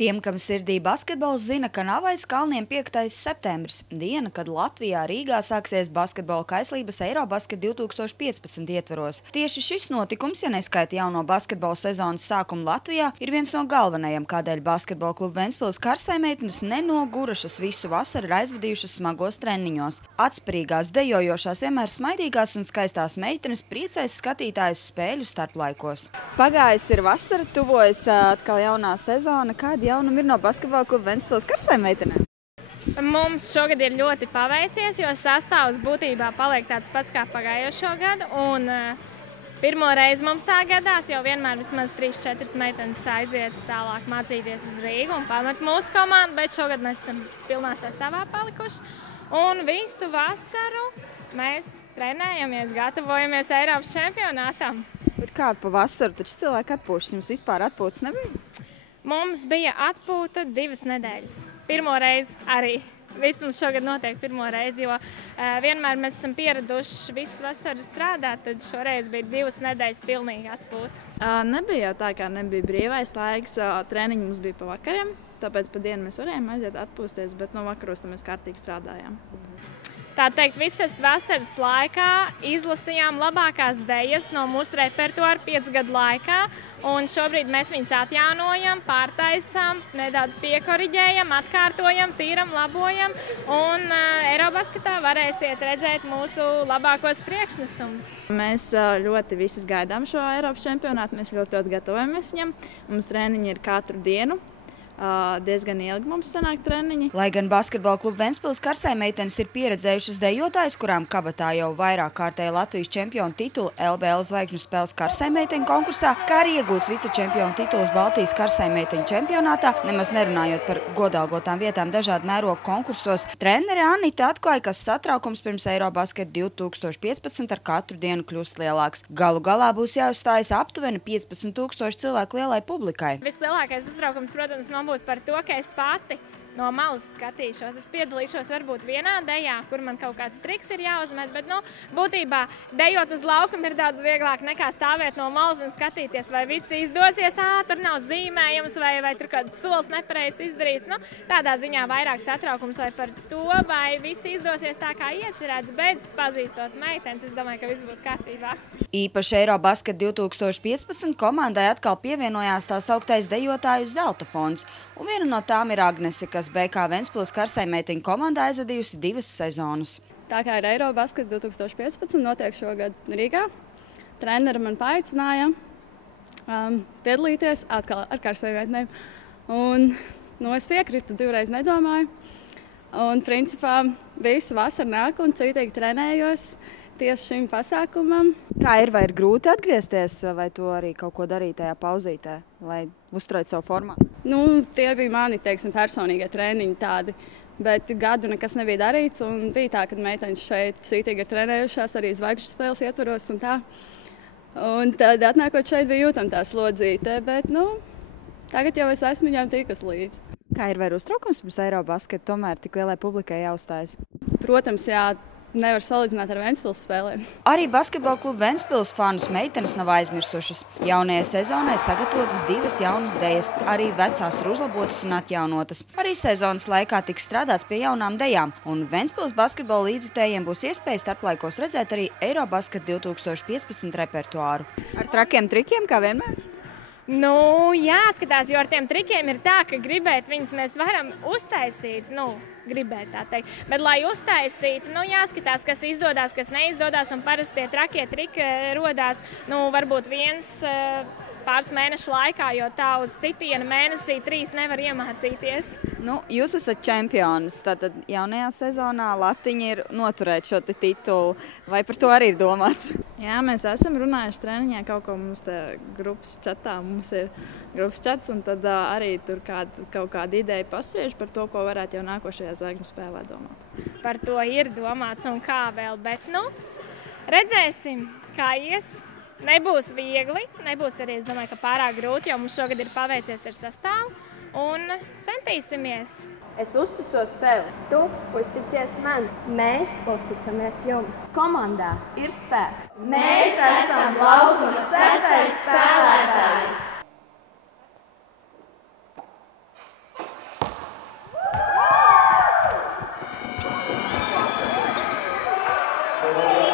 Tiem, kam sirdī basketbols, zina, ka nav aiz kalniem 5. septembris, diena, kad Latvijā Rīgā sāksies basketbola kaislības Eirobasket 2015 ietvaros. Tieši šis notikums, ja neskaita jauno basketbola sezonas sākumu Latvijā, ir viens no galvenajiem, kādēļ basketbola kluba Ventspils karsējmeitenes nenogurušas visu vasaru ir aizvadījušas smagos treniņos. Atspērīgās, dejojošās, vienmēr smaidīgās un skaistās meitenes priecēs skatītājus spēļu starplaikos. Pagājis ir vasara, tuvojas atkal jaunā sezona. Kādi jaunumi ir no basketbola kluba Ventspils karsējmeitenēm? Mums šogad ir ļoti paveicies, jo sastāvs būtībā paliek tāds pats kā pagājušo gadu. Un pirmo reizi mums tā gadās, jo vienmēr vismaz 3-4 meitenes aiziet tālāk mācīties uz Rīgu un pamet mūsu komandu, bet šogad mēs esam pilnā sastāvā palikuši. Un visu vasaru mēs trenējamies, gatavojamies Eiropas čempionātam. Bet kā pa vasaru, taču cilvēki atpūšas, jums vispār atpūtas nebija? Mums bija atpūta 2 nedēļas. Pirmo reizi arī. Viss mums šogad notiek pirmo reizi, jo vienmēr mēs esam pieraduši visu vasaru strādāt, tad šoreiz bija 2 nedēļas pilnīgi atpūta. Nebija jau tā, kā nebija brīvais laiks. Treniņi mums bija pa vakariem, tāpēc pa dienu mēs varējām aiziet atpūsties, bet no vakaros mēs kārtīgi strādājām. Tā teikt, visas vasaras laikā izlasījām labākās dejas no mūsu repertuāra 5 gadu laikā, un šobrīd mēs viņus atjaunojam, pārtaisām, nedaudz piekoriģējam, atkārtojam, tīram, labojam, un Eirobasketā varēsiet redzēt mūsu labākos priekšnesumus. Mēs ļoti visas gaidām šo Eiropas čempionātu, mēs ļoti gatavojamies viņam. Mums treniņi ir katru dienu. Diezgan ilgi mums sanāk treniņi. Lai gan basketbola kluba Ventspils karsējmeitenes ir pieredzējušas dejotājus, kurām kabatā jau vairāk kārtēja Latvijas čempionu titulu LBL zvaigžņu spēles karsējmeiteņu konkursā, kā arī iegūts vicečempionu tituls Baltijas karsējmeiteņu čempionātā, nemaz nerunājot par godalgotām vietām dažādu mērogu konkursos, trenere Anita atklāja, ka satraukums pirms Eirobasket 2015 ar katru dienu kļūst lielāks. Galu galā būs jāuzstājas aptuveni 15,000 cilvēku lielai publikai. Vislielākais satraukums, protams, būs par to, ka es pati no malas skatīšos. Es piedalīšos varbūt vienā dejā, kur man kaut kāds triks ir jāuzmet, bet būtībā dejot uz laukuma ir daudz vieglāk nekā stāvēt no malas un skatīties, vai viss izdosies, tur nav zīmējums, vai tur kāds solis nepareizs izdarīts. Tādā ziņā vairāk satraukums vai par to, vai viss izdosies tā kā iecerēts, bet pazīstot meitenes, es domāju, ka viss būs kārtībā. Īpaši Eirobasket 2015 komandai atkal pievienojās tā sauktais dejotāju zelta fonds, un viena no tām ir Agnese, kas BK Ventspils karsējmeiteņu komandā aizvadījusi 2 sezonas. Tā kā ir Eirobasket 2015 notiek šogad Rīgā, treneri man paaicināja piedalīties atkal ar karsējmeitenēm. Un es piekritu, 2 reizes nedomāju. Un principā visu vasaru nāku un citīgi trenējos tieši šim pasākumam. Kā ir, vai ir grūti atgriezties, vai to arī kaut ko darīt tajā pauzītē, lai uzturētu savu formātu? Tie bija mani, personīgie treniņi tādi, bet gadu nekas nebija darīts, un bija tā, ka meitenes šeit citīgi ir trenējušās arī zvaigžņu spēles ietvaros un tā. Un tad atnākot šeit bija jūtam tā slodzīte, bet tagad jau es esmu viņām tikus līdzi. Kā ir, vai ir uztraukums pirms Eirobasket, tomēr tik lielai publikai jāuzstājas? Protams, jā. Nevar salīdzināt ar Ventspils spēlēm. Arī basketbola kluba Ventspils fanus meitenes nav aizmirsušas. Jaunajai sezonai sagatavotas 2 jaunas dejas, arī vecās ir uzlabotas un atjaunotas. Arī sezonas laikā tiks strādāts pie jaunām dejām, un Ventspils basketbola līdzjutējiem būs iespēja starplaikos redzēt arī Eirobasket 2015 repertuāru. Ar trakiem trikiem, kā vienmēr? Jāskatās, jo ar tiem trikiem ir tā, ka gribēt viņus mēs varam uztaisīt, gribēt tā teikt. Bet, lai uztaisītu, jāskatās, kas izdodas, kas neizdodas, un parasti tie trakie triki rodās, varbūt pāris mēnešu laikā, jo tā uz sitienu mēnesī 3 nevar iemācīties. Jūs esat čempionis, tātad jaunajā sezonā latiņa ir noturēt šo titulu. Vai par to arī ir domāts? Jā, mēs esam runājuši treniņā kaut ko mums te grupas čatā. Mums ir grupas čats, un tad arī tur kaut kāda ideja pasviež par to, ko varētu jau nākošajā zvaigžņu spēlē domāt. Par to ir domāts un kā vēl, bet redzēsim, kā ies. Nebūs viegli, nebūs arī, es domāju, ka pārāk grūti, jo mums šogad ir paveicies ar sastāvu, un centīsimies. Es uzticos tev. Tu uzticies man. Mēs uzticamies jums. Komandā ir spēks. Mēs esam laukuma 6. spēlētājs. Thank you.